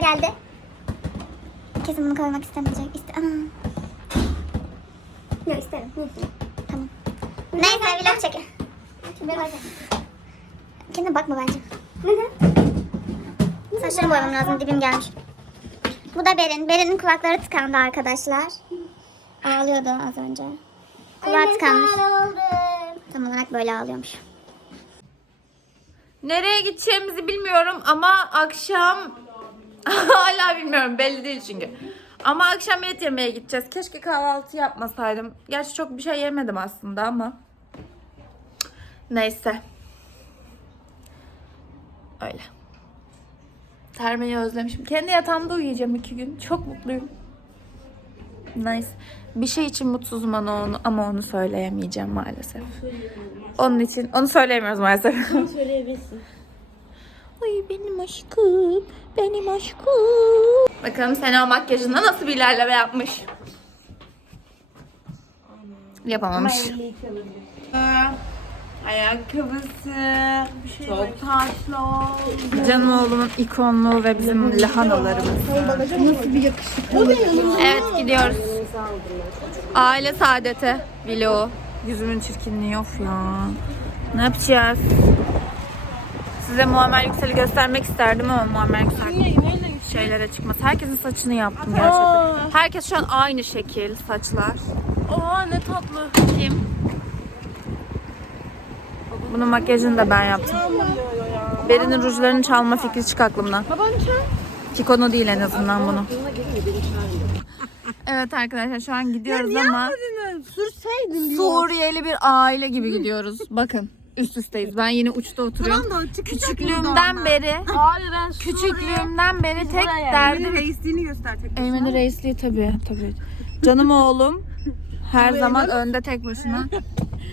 geldi. Kesin bunu koymak istemeyecek. İste Ana. Yok isterim. Neyse. Tamam. Neyse vlog çek. Kendine bakma bence. Neden? Saçlarımı boyamam lazım. Dibim gelmiş. Bu da Berin. Berin'in kulakları tıkandı arkadaşlar. Ağlıyordu az önce. Kulağı tıkanmış. Tam olarak böyle ağlıyormuş. Nereye gideceğimizi bilmiyorum ama akşam hala bilmiyorum belli değil çünkü. Ama akşam et yemeye gideceğiz. Keşke kahvaltı yapmasaydım. Gerçi çok bir şey yemedim aslında ama. Neyse. Öyle. Termeyi özlemişim. Kendi yatağımda uyuyacağım iki gün. Çok mutluyum. Nice. Bir şey için mutsuzum ama onu, ama onu söyleyemeyeceğim maalesef. Onun için onu söyleyemiyoruz maalesef. Söyleyebilirsin. Ay benim aşkım, benim aşkım. Bakalım Sena makyajında nasıl bir ilerleme yapmış. Yapamamış. Ayakkabısı, çok tatlı. Canım oğlumun ikonluğu ve bizim lahanalarımız. Nasıl bir yakışıklı. Evet gidiyoruz. Aile saadete vlogu. Yüzümün çirkinliği of ya. Ne yapacağız? Size Muammer Yüksel'i göstermek isterdim ama Muammer Yüksel şeylere çıkmaz. Herkesin saçını yaptım gerçekten. Herkes şu an aynı şekil saçlar. Aa ne tatlı. Kim? Bunun makyajını da ben yaptım. Berin'in rujlarını çalma fikri çık aklımdan. Kikono değil en azından bunu. Evet arkadaşlar şu an gidiyoruz ama Sürseydin Suriyeli bir aile gibi gidiyoruz. Bakın üst üsteyiz. Ben yine uçta oturuyorum. Küçüklüğümden beri Hayır ben küçüklüğümden beri tek derdim reisliğini göster tek Eymen'in reisliği tabii tabii. Canım oğlum her zaman önde tek başına.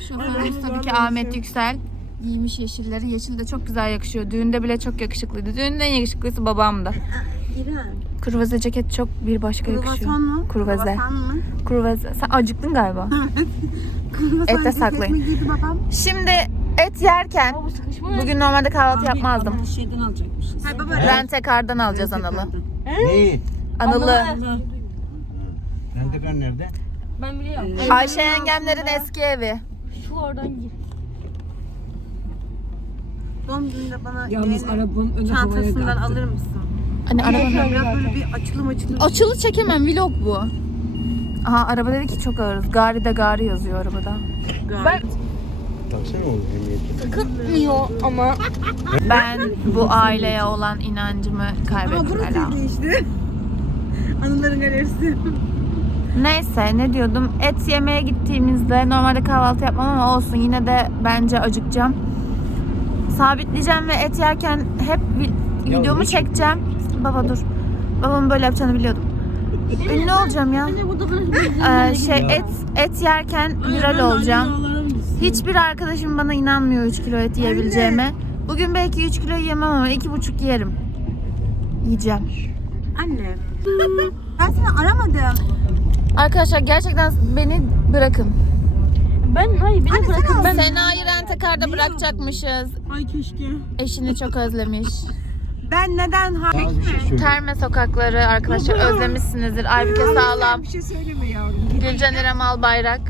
Şoförümüz tabii ki Ahmet Yüksel. Giymiş yeşilleri. Yeşil de çok güzel yakışıyor. Düğünde bile çok yakışıklıydı. Düğünde en yakışıklısı babamdı. Kurvaze ceket çok bir başka yakışıyor. mı? Kurvaze. mı? Kurvaze. Sen acıktın galiba. Kırmızı Ete saklayın. giydi babam? Şimdi et yerken bugün normalde kahvaltı yapmazdım. Şeyden alacakmışız. Hayır baba. Rentekar'dan alacağız Anıl'ı. Neyi? Anıl'ı. Rentekar nerede? Ben biliyorum. Ayşe yengemlerin eski evi. Şu oradan git. Doğum gününde bana Yalnız arabanın çantasından alır mısın? Hani arabanın Biraz böyle bir açılım açılım. Açılı çekemem vlog bu. Aha araba dedi ki çok ağırız. Gari de gari yazıyor arabada. Baksana oğlum emniyete. Takılmıyor ama. Ben bu aileye olan inancımı kaybettim Ela. işte. Anıların galerisi. Neyse ne diyordum. Et yemeye gittiğimizde normalde kahvaltı yapmam ama olsun yine de bence acıkacağım. Sabitleyeceğim ve et yerken hep vi- Ya videomu ne- çekeceğim. Baba dur. Babamın böyle yapacağını biliyordum. Ünlü olacağım ya. Ee, şey et et yerken viral olacağım. Hiçbir arkadaşım bana inanmıyor 3 kilo et yiyebileceğime. Bugün belki 3 kilo yemem ama 2,5 yerim. Yiyeceğim. Anne. ben seni aramadım. Arkadaşlar gerçekten beni bırakın. Ben hayır beni bırakın ben. Sena'yı rentekarda bırakacakmışız. Ay keşke. Eşini çok özlemiş. Ben neden şey. Terme sokakları arkadaşlar özlemişsinizdir. Aybüke Sağlam, bir şey söyleme yavrum. Gülcan İrem Albayrak.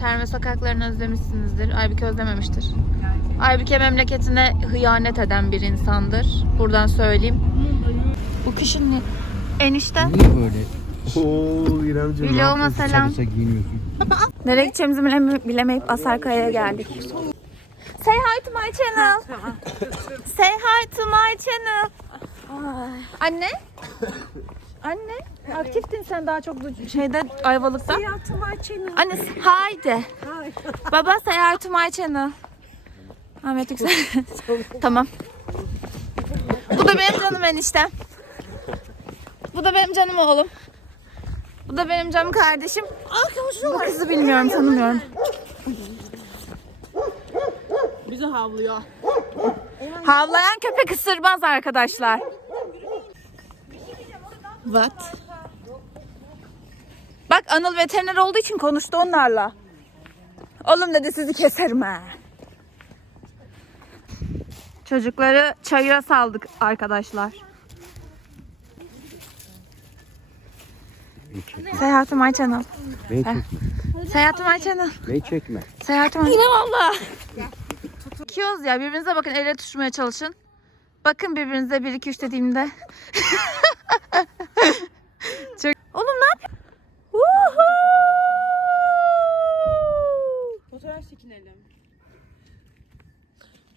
Terme sokaklarını özlemişsinizdir. Aybüke özlememiştir. Aybüke memleketine hıyanet eden bir insandır. Buradan söyleyeyim. Bu ne? Enişte. Niye böyle? Oo İremciğim. Vloguma selam. Giyiniyorsun. Nereye gideceğimizi bile- bilemeyip Asarkaya'ya geldik. Say hi to my channel. Say hi to my channel. Anne? Anne? Aktiftin sen daha çok du- şeyde Ayvalık'ta. Anne hi de. Baba say hi to my channel. Ahmet Yüksel. tamam. Bu da benim canım eniştem. Bu da benim canım oğlum. Bu da benim canım kardeşim. Bu kızı bilmiyorum, tanımıyorum. Bizi havlıyor. Havlayan köpek ısırmaz arkadaşlar. What? Bak Anıl veteriner olduğu için konuştu onlarla. Oğlum dedi sizi keserim ha. Çocukları çayıra saldık arkadaşlar. Seyahatim Ay Channel. Beni çekme. Seyahatim Ay Channel. Beni çekme. Seyahatim Ay Yine valla. Tutuyoruz ya birbirinize bakın ele tutuşmaya çalışın. Bakın birbirinize 1 2 3 dediğimde. Çok... Oğlum ne yap? Fotoğraf çekinelim.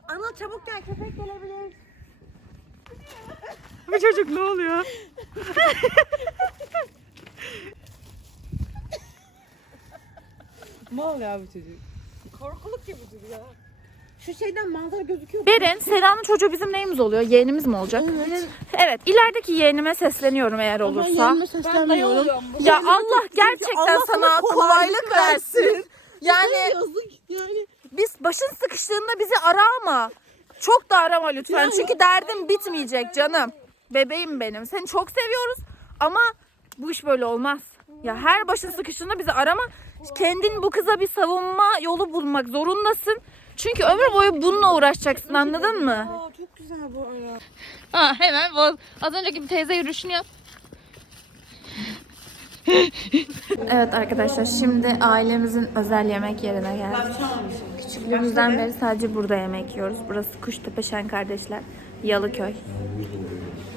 Anıl çabuk gel köpek gelebilir. Bu çocuk ne oluyor? Mal ya bu çocuk. Korkuluk gibi duruyor. Şu şeyden manzara gözüküyor. Berin, Sera'nın çocuğu bizim neyimiz oluyor? Yeğenimiz mi olacak? Evet, ilerideki yeğenime sesleniyorum eğer olursa. seslenmiyorum. Ya Allah gerçekten Allah sana sana kolaylık versin. Yani Yazık yani. biz başın sıkıştığında bizi ara ama. Çok da arama lütfen. Çünkü derdim bitmeyecek canım. Bebeğim benim. Seni çok seviyoruz ama bu iş böyle olmaz. Ya her başın sıkıştığında bizi arama. Kendin bu kıza bir savunma yolu bulmak zorundasın. Çünkü ömür boyu bununla uğraşacaksın anladın mı? Aa çok güzel bu ara. Ha, hemen boz. Az önceki bir teyze yürüyüşünü yap. evet arkadaşlar şimdi ailemizin özel yemek yerine geldik. Küçüklüğümüzden beri sadece burada yemek yiyoruz. Burası Kuştepe Şen Kardeşler, Yalıköy.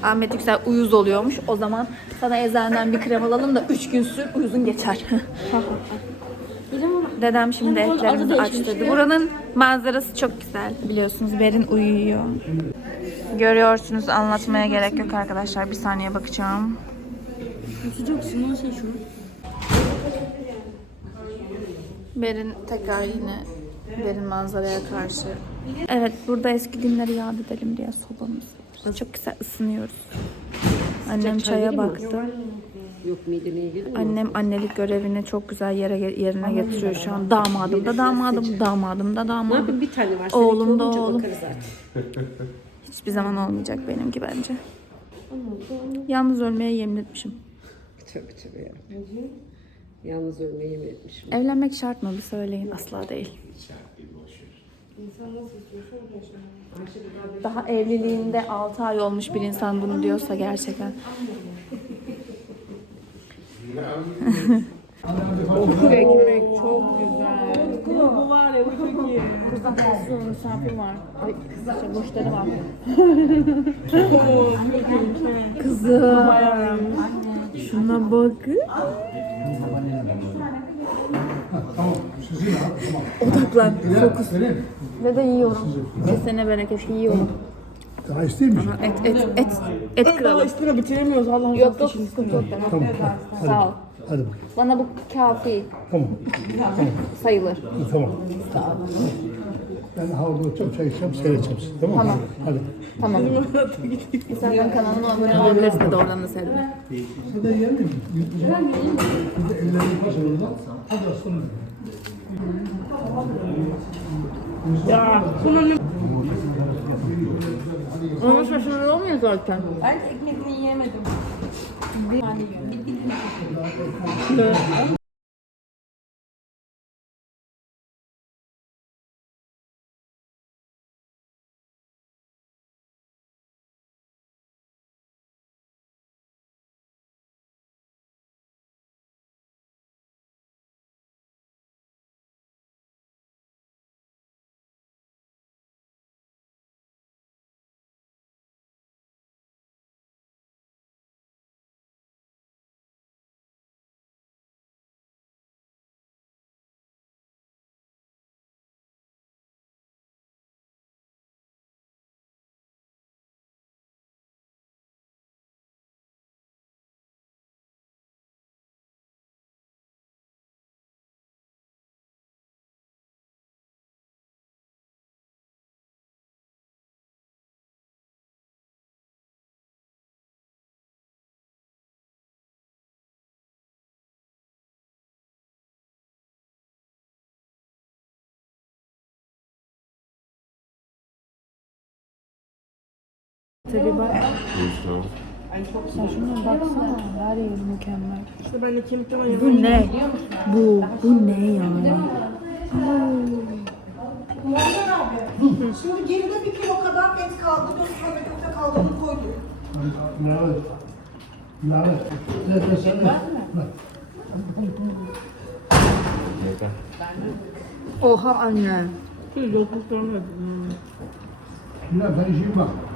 Ahmet Yüksel uyuz oluyormuş. O zaman sana eczaneden bir krem alalım da 3 gün sür uyuzun geçer. Dedem şimdi etlerimizi açtırdı. Buranın manzarası çok güzel. Biliyorsunuz Berin uyuyor. Görüyorsunuz anlatmaya gerek yok arkadaşlar. Bir saniye bakacağım. Sıcaksın nasıl şu? Berin tekrar yine Berin manzaraya karşı. Evet burada eski günleri yad edelim diye sobamız. Çok güzel ısınıyoruz. Annem çaya baktı. Yok ilgili mi? Annem annelik görevini çok güzel yere yerine getiriyor şu an. Damadım da damadım, damadım da Ne damadım. yapayım bir tane var. Oğlum da olunca oğlum. bakarız artık. Hiçbir zaman olmayacak benimki bence. Yalnız ölmeye yemin etmişim. Tövbe tövbe ya. Yalnız ölmeyi yemin etmişim. Evlenmek şart mı? Bir söyleyin. Asla değil. Daha evliliğinde 6 ay olmuş bir insan bunu diyorsa gerçekten. Ekmek çok güzel. Bu var ya bu çok iyi. Kızdan fazla misafir var. Ay kız işte boşları var. Kızım. Şuna bakın. Odaklan. Fokus. Ve de yiyorum. Kesene bereket yiyorum. Daha isteyeyim mi? Et et et. Et kralı. Üstüne bitiremiyoruz Allah'ın Yok yok sıkıntı yok. Tamam. Sağ ol. Hadi bak. Bana bu kafi Tamam. sayılır. Tamam. Ben havlu açacağım, çay içeceğim, seyredeceğim sizi. Tamam mı? Tamam. Hadi. Tamam. Instagram kanalıma abone olabilirsin de oradan da seyredin. Bir de yer miyim? Bir de ellerini. Hadi aslanım. Ona şaşırır olmuyor zaten. Ben ekmeğini yiyemedim. Tabii bak. Sen şuna baksana. Her yeri mükemmel. İşte ben de kemikli var Bu ne? Bu. Bu ne yani? Şimdi geride bir kilo kadar et kaldı. Dört kilo köfte kaldı. Onu koyduk. Lave. Lave. Evet, evet, sen de. Bak. Oha anne. Yokluk sormadım. Bilal sen işin bak.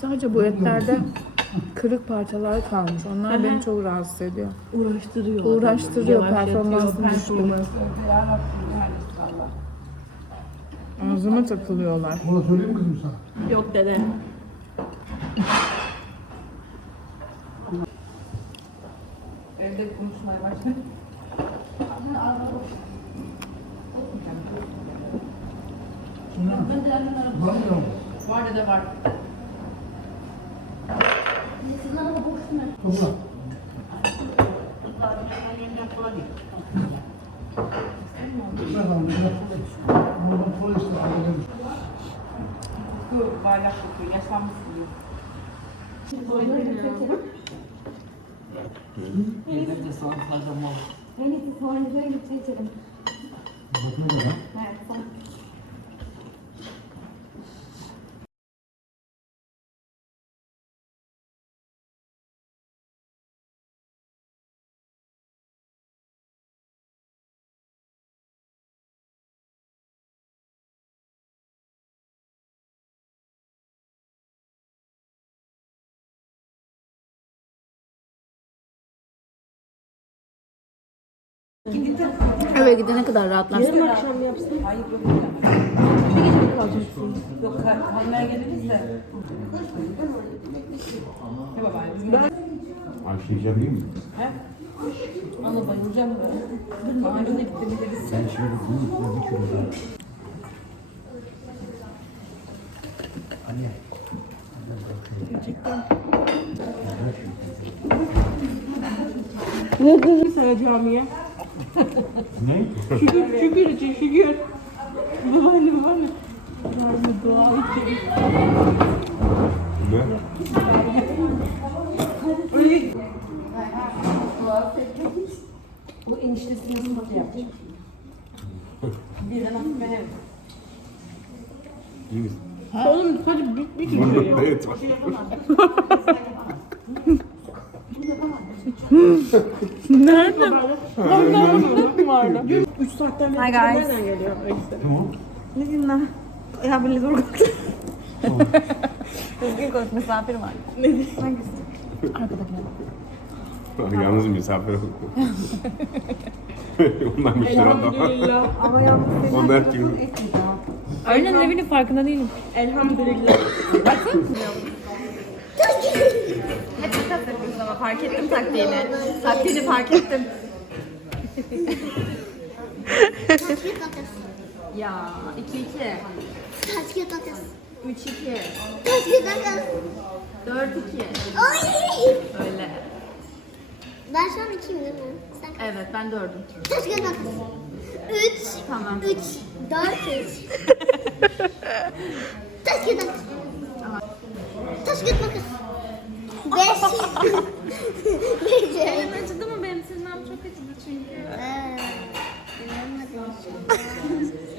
Sadece bu etlerde kırık parçalar kalmış. Onlar beni çok rahatsız ediyor. Uğraştırıyor. Uğraştırıyor, performansını düşürüyor. Ağzıma takılıyorlar. Ona söyleyeyim mi kızım sana? Yok dede. Var mı yok? Var dede var. Topla. Bakalım, biraz Oradan polis de hallederiz. Bu bayrak kokuyor. Yaşlanmış diyor. Bakma kadar. Eve gidene kadar rahatlarsın. Akşam yapsın. Yok kal- kalmaya geliriz de. Ne baba? Başlayacağım değil mi? Ana bayılacağım ben. De gidebiliriz. Sen şimdi bunu bir kilo daha. Anne. Sana camiye. Ne? Şükür, şükür için şükür. Babaanne babaanne. Yani dua için. Ne? Bu eniştesini nasıl yapacak? Birden hafif ben evet. İyi misin? Oğlum hadi bir, bir kilo ya. Evet var. Vardı. 3 saatten beri Hi guys. nereden geliyor? İşte. Ne lan? Ya böyle dur. Düzgün konuş misafir var. Ne diyeyim? Hangisi? Yalnız misafir oldum. Ondan bir şurada. Elhamdülillah. Onlar kim? Öğlenin evinin farkında değilim. Elhamdülillah. Hadi kitap yapıyoruz ama fark ettim taktiğini. Taktiğini fark ettim. Kağıt makas. Ya 2 2 Taş kağıt makas. 3 2 Taş kağıt makas. 4 2 Ay! Öyle. Ben şu an ikiyim değil mi? Sen Evet ben dördüm. taş kağıt makas. Üç. Tamam. Üç. Dört. Üç. taş kağıt makas. Taş kağıt makas. Beş. Beş. Elim acıdı mı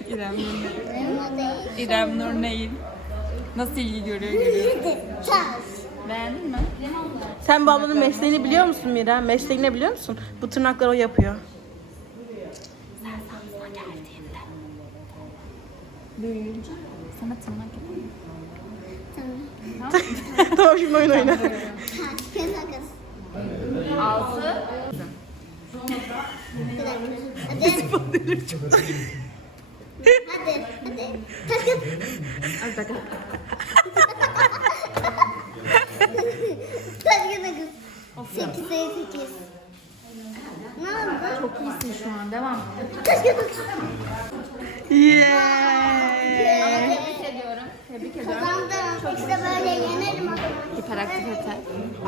İrem Nur. İrem Nur Nehir. Nasıl ilgi görüyor görüyor. Beğendin mi? Sen bu ablanın mesleğini biliyor musun Mira? Mesleğini biliyor musun? Bu tırnakları o yapıyor. Sana tırnak yapayım. tamam şimdi oyun oyna. 6 Hadi. hadi. Hadi. Taş kağıt. Taş kağıt makas. Sekiz sayı sekiz. Ne oldu? Çok iyisin şu an. Devam. Taş kağıt makas. Tebrik ediyorum. Tebrik ediyorum. Kazandım. İşte böyle yenerim o zaman. Hiperaktivite.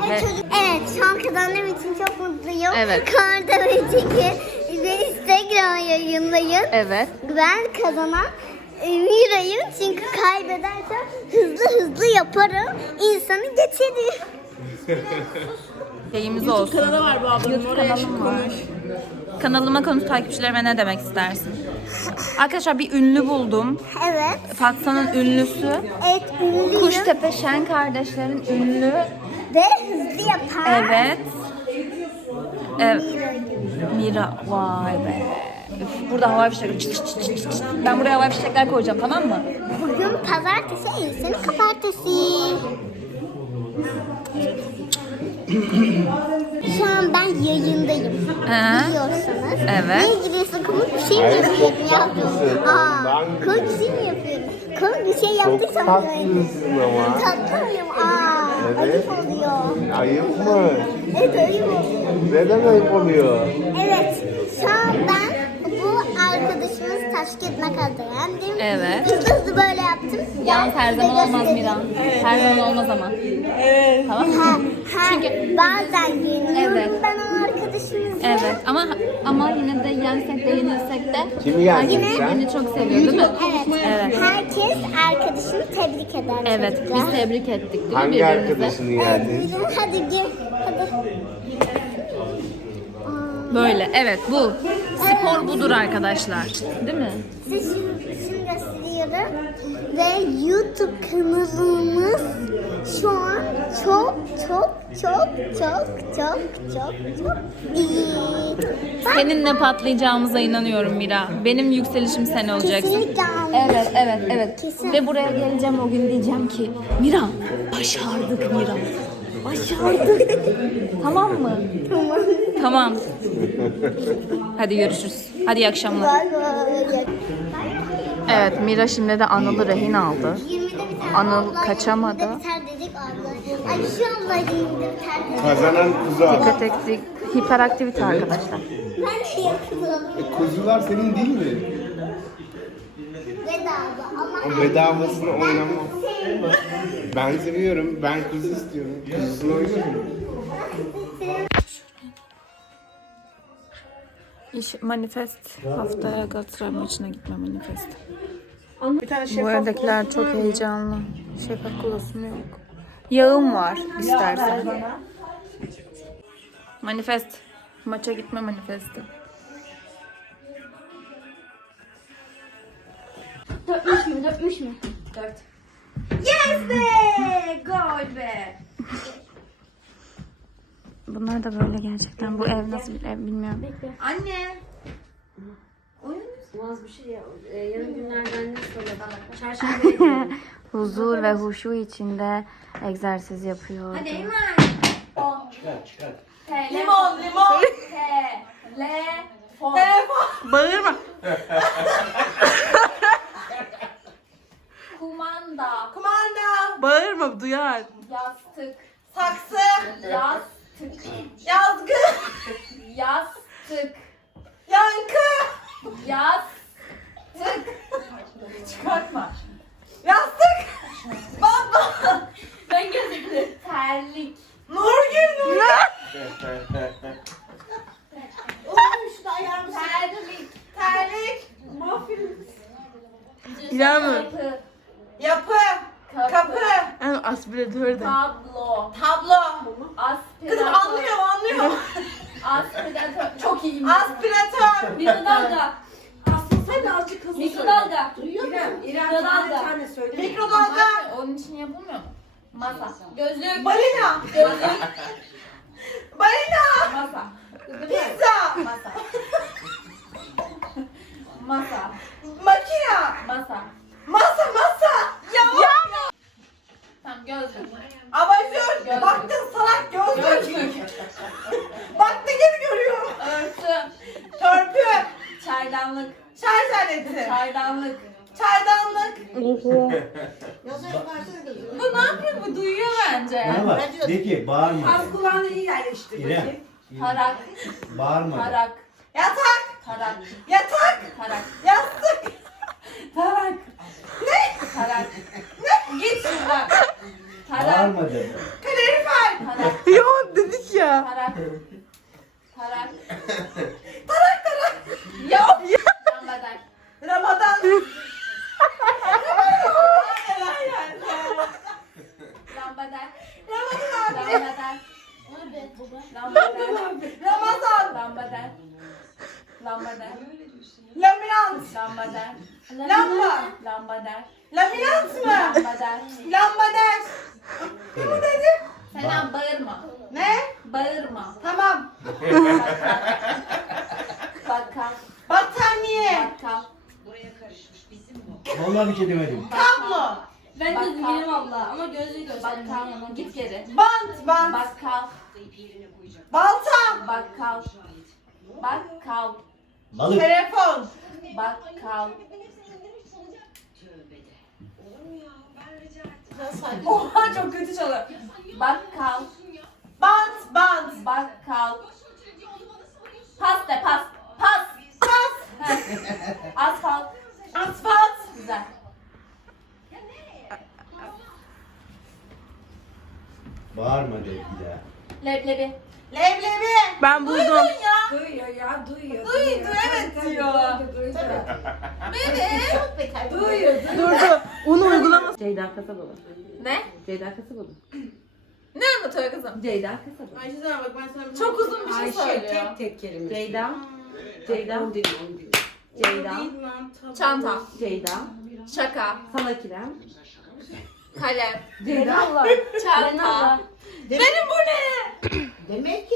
Evet, evet şu an kazandığım için çok mutluyum. Evet. Karda ve çeki ve Instagram yayınlayın. Evet. Ben kazanan e, Mira'yım çünkü kaybedersem hızlı hızlı yaparım. İnsanı geçerim. Yayımız olsun. Kanalı var bu ablanın. YouTube Oraya kanalım şimdi var. konuş. Kanalıma konuş takipçilerime ne demek istersin? Arkadaşlar bir ünlü buldum. Evet. Faksa'nın ünlüsü. Evet ünlüyüm Kuştepe Şen kardeşlerin ünlü. ve hızlı yapar. Evet. Evet. Mira. Vay be. Üf, burada havai fişek. Çıt çıt çıt çıt çıt. Ben buraya havai fişekler koyacağım tamam mı? Bugün pazartesi, insanın kapartesi. Şu an ben yayındayım. He. Biliyorsunuz. Evet. Ne ilgili komik bir şey mi yapıyorum? yapıyorum? Aa, komik bir şey mi yapıyorum? Komik bir şey yaptıysam böyle. ama. Tatlı mıyım? Aa, ayıp oluyor. Ayıp mı? Evet ayıp oluyor. Neden ayıp oluyor? Evet. Şu an arkadaşımız taş kağıt makasla yendim. Evet. Hızlı hızlı böyle yaptım. Yalnız her zaman olmaz göstereyim. Mira. Her zaman olmaz ama. Evet. Tamam mı? Ha, ha, bazen yeniyorum Evet. ben o arkadaşımızı. Evet ama ama yine de yensek de yenilsek de Kimi yendin herkes sen? birbirini çok seviyor değil mi? Evet. Evet. Herkes arkadaşını tebrik eder Evet, çocuklar. biz tebrik ettik değil mi Hangi birbirimize? arkadaşını Evet, yendin? buyurun, hadi gel. Hadi. Böyle, evet bu. Spor budur arkadaşlar. Değil mi? Size şimdi, gösteriyorum. Ve YouTube kanalımız şu an çok çok çok çok çok çok çok iyi. Bak, Seninle patlayacağımıza inanıyorum Mira. Benim yükselişim sen olacaksın. Kesinlikle. Evet, evet, evet. Kesin. Ve buraya geleceğim o gün diyeceğim ki Mira, başardık Mira. Başardık. tamam mı? Tamam. Tamam. Hadi görüşürüz. Hadi iyi akşamlar. Evet, Mira şimdi de Anıl'ı rehin aldı. 20'de bir tane Anıl kaçamadı. 20'de biter dedik abla. Ay şu abla 20'de biter dedik. Kazanan kuzu al. Dikkat ettik. Hiperaktivite arkadaşlar. Ben de yakınım. E, kuzular senin değil mi? Bedava ama O bedavasını oynamam. Ben seviyorum. Ben kuzu istiyorum. Kuzusunu oynarım. İş, manifest haftaya Galatasaray maçına gitme manifest. Bir tane Bu şeffaf evdekiler çok heyecanlı. Şeffaf kulosum yok. Yağım var istersen. Manifest. Maça gitme manifesti. dörtmüş mü dörtmüş mü? Bunlar da böyle gerçekten. Bu ev nasıl bir ev bilmiyorum. Olmaz bir şey ya. Ee, yarın günlerden ne sonra? Çarşamba Huzur ve huşu içinde egzersiz yapıyor. Limon, limon. Telefon. Bağırma. Kumanda, Kumanda. Bağırma duyar. yastık, Saksı. yastık, Yazgı. yastık, Yankı. yastık. Çıkartma. Yastık. Baba. Ben gözüküyorum. Terlik. Nurgül. Nur. Terlik. Terlik. Muffin. İnanmı. Yapı. Kapı. Aspiratör de. Tablo. Tablo. Aspiratör. Kızım anlıyor anlıyor. İyiyim. Aspiratör. Mikrodalga. Sen de azıcık hızlı Mikrodalga. Duyuyor musun? İrem Mikrodalga. bir tane söyle. Mikrodalga. Onun için yapılmıyor mu? Masa. Gözlük. Balina. Gözlük. Balina. Masa. Pizza. Masa. Masa. Makina. Masa. Masa masa. Ya. Tamam gözlük. Abajur. Gözlük. Baktın salak gözlük. Gözlük. Baktı gibi görüyor. Örtü. Törpü. Çaydanlık. Şarj aleti. Çaydanlık. Çaydanlık. Yazar yukarıda da Bu ne yapıyor? Bu duyuyor bence. Bana bak. De ki bağırma. Az kulağını iyi yerleştir. İrem. bakayım. Tarak. Bağırma. Tarak. Yatak. Tarak. Yatak. Tarak. Yastık. Tarak. Ne? Tarak. Ne? Git şuradan. Tarak. Bağırma de. Kalorifer. Tarak. Ya dedik ya. Tarak. Tarak. Tarak tarak. Yok. Ramazan. Ramazan. Ramazan. Ramazan. Ramazan. Ramazan. Ramazan. Ramazan. Laminant. Ramazan. Lamba. Lambader. Laminant mı? Lambader. Lambader. Ne bu dedim? Selam bağırma. Ne? Bağırma. Tamam. Bakkal. Battaniye. Bakkal. Vallahi bir şey demedim. Kablo. Ben de değilim abla ama gözlüğü gösterdim. Bakkal. Git geri. Bant. Bant. Bakkal. Balta. Bakkal. Bakkal. Balık. Telefon. Bakkal. Oha çok kötü çalıyor. Bakkal. Bant, bant. Bakkal. Pas de pas. Pas. Pas. Asfalt. Asfalt. Güzel. Bağırma de bir daha. Leblebi. Leblebi. Ben buldum. Duydun ya. Duyuyor ya duyuyor. Duydu evet diyor. Benim. Duyuyor. Durdu. Onu uygulaması. Ceyda Kasabalı. Ne? Ceyda Kasabalı. Ne anlatıyor kızım? Ceyda Kasabalı. Ayşe sana bak ben sana bir Çok uzun bir şey Ayşe söylüyor. tek tek kelime. Ceyda. Ceyda. Onu dinle onu dinle. Ceyda. Çanta. Ceyda. Şaka. Sana kirem. Kalem. Ceyda. Çanta. Benim bu ne? Demek ki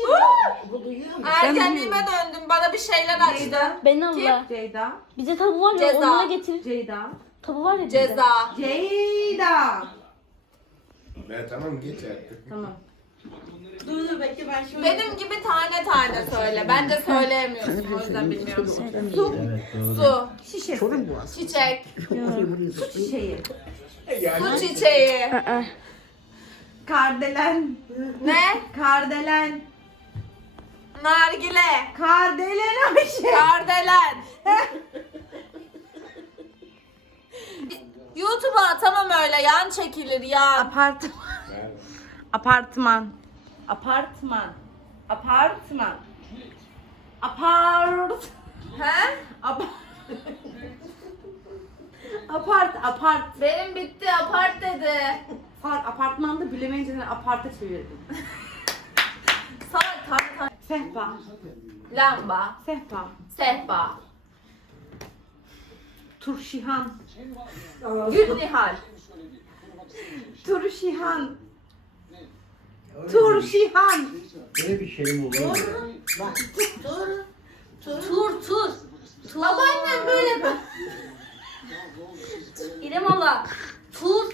bu duyuyor mu? Ergenliğime döndüm. Bana bir şeyler açtı. Ben abla. Ceyda. Bize tabu var ya Ceza. onlara getir. Ceyda. Tabu var ya bize. Ceza. Ceyda. Ben tamam geç artık. Tamam. Dur dur bekle ben şöyle. Benim gibi tane tane söyle. Bence söyleyemiyorsun. O yüzden bilmiyorum. Su. Su. Şişe. Çiçek. Su çiçeği. Su çiçeği. Kardelen. Ne? Kardelen. Nargile. Kardelen Ayşe. Kardelen. YouTube'a atamam öyle yan çekilir yan. Apartman. Apartman. Apartman. Apartman. Apart. He? Ap apart. Apart. Benim bitti apart dedi. Salak apartmanda bilemeyince de aparta çevirdim. Salak tane tane. Sehpa. Lamba. Sehpa. Sehpa. Turşihan. Gül Nihal. Turşihan. Turşihan. Böyle bir şey mi olur? Tur tur. Babaannem böyle mi? İrem abla. Tur.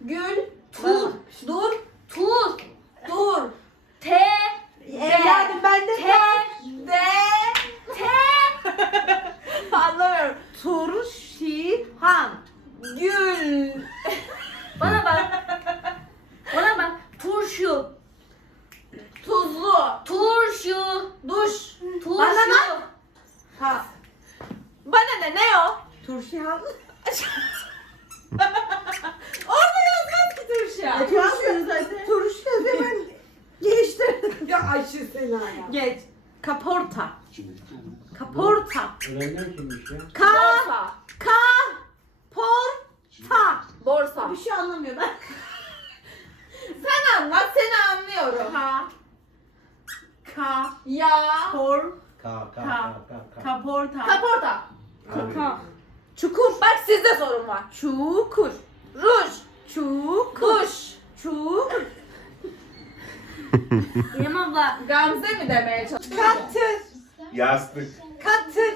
Gül. Tuz. Dur. Tuz. Sizde sorun var. Çukur. Ruj. Çukur. Duş. Çukur. İrem abla. Gamze mi demeye çalışıyorsun? Katır. Yastık. Katır.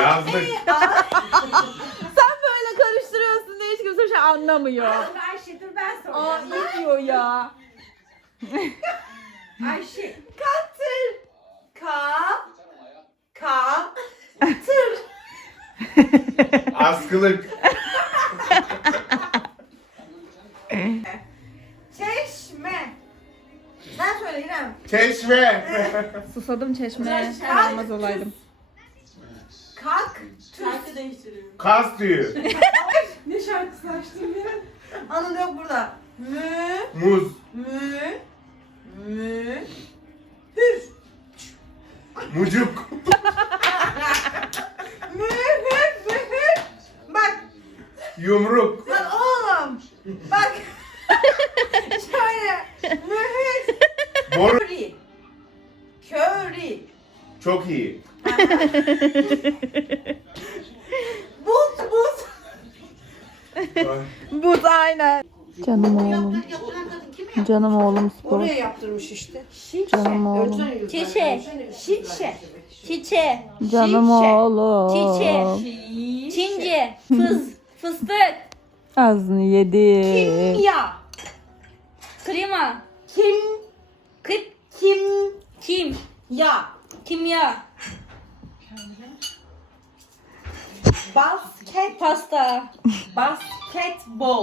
Yazdık. Sen böyle karıştırıyorsun diye hiç kimse bir şey anlamıyor. Ayşe dur ben Aa soracağım. iyi diyor ya. Ayşe. Katır. Ka. Ka. Tır. Askılık. Çeşme. Sen söyle İrem. Çeşme. Susadım çeşmeye. Kalk. Almaz olaydım. Kalk. Şarkı değiştiriyorum. Kas tüyü. Ne şarkısı açtın ya? Anıl yok burada. Mü. Muz. Mü. Mü. Mucuk. Mü. Hür. Mü. Hür. Bak. Yumruk. Lan oğlum. Bak. Şöyle. Mühür. Boru. Köri. Köri. Çok iyi. Buz buz. Buz aynen. Canım oğlum. Canım oğlum spor. Oraya yaptırmış işte. Canım oğlum. Çişe. Şişe. Çiçe. Canım oğlum. Çince. Fıstık. Ağzını yedi. Ya. Klima. Kim. Kıp. Kim. Kim. Ya. Kimya. Basket. Pasta. Basketbol.